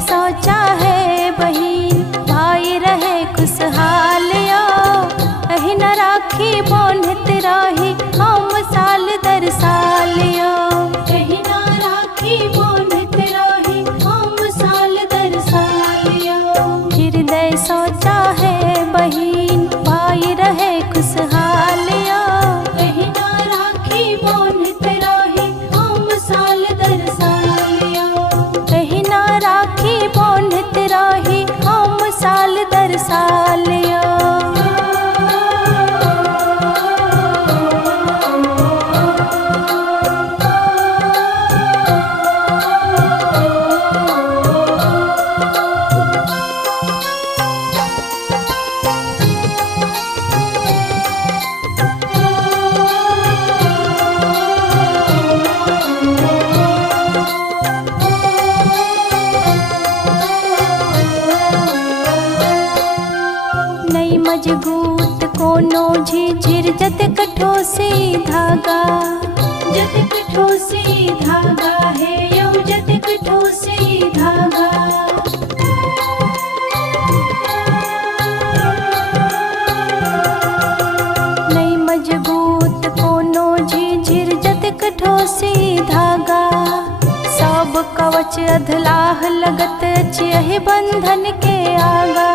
सोचा है बहिन भाई रहे खुशहालिया, एही न राखी बांधत रही हम साल दर सालिया, एही न राखी बांधत रही हम साल दर सालिया। हृदय सोचा है बहिन भाई रहे खुशहालिया, एही न राखी बांधत रही हम साल दर सालिया, एही न राखी बांधत रही हम साल दर सालिया। नहीं मजबूत कोनो झिझिर जत कठो से धागा, जत कठो से धागा है यौ जत कठो से धागा। नहीं मजबूत कोनो झिझिर जत कठो से धागा, सब कवच अधलाह लगत अछि एहि बंधन के आगा,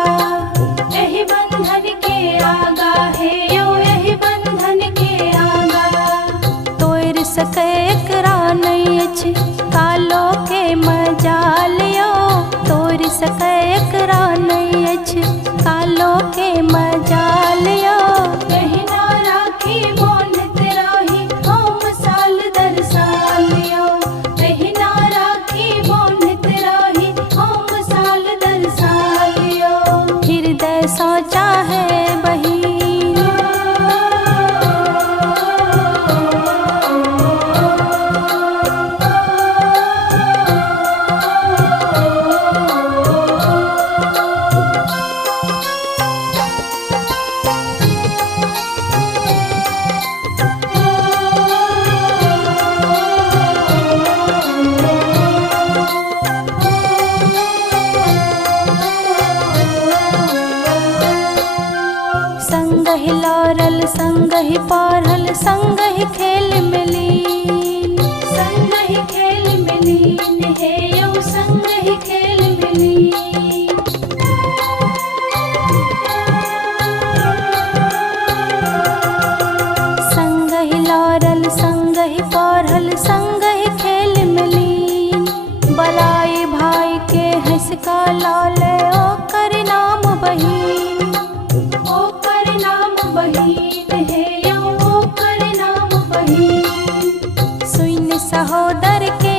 एहि बंधन के आगा है यो एहि बंधन के आगा। तोड़ सके एकरा नहीं अछि कालो के मजाल यो, तोड़ सके एकरा नहीं अछि कालो के मजाल यो। एहि न राखी बांधत रही हम साल दर साल यो, एहि न राखी बांधत रही हम साल दर साल यो। हृदय सोचा है बहिन संग ही लौरल संग ही पढ़ल संग ही खेल में लीन, संग ही खेल में लीन है यौ संग ही खेल में लीन। संग ही लौरल संग ही पढ़ल संग ही खेल में लीन, बलाई भाई के हंस का लाले ओकर नाम बहिन, ओकर नाम बहिन है यौ ओकर नाम बहिन। सुन सहोदर के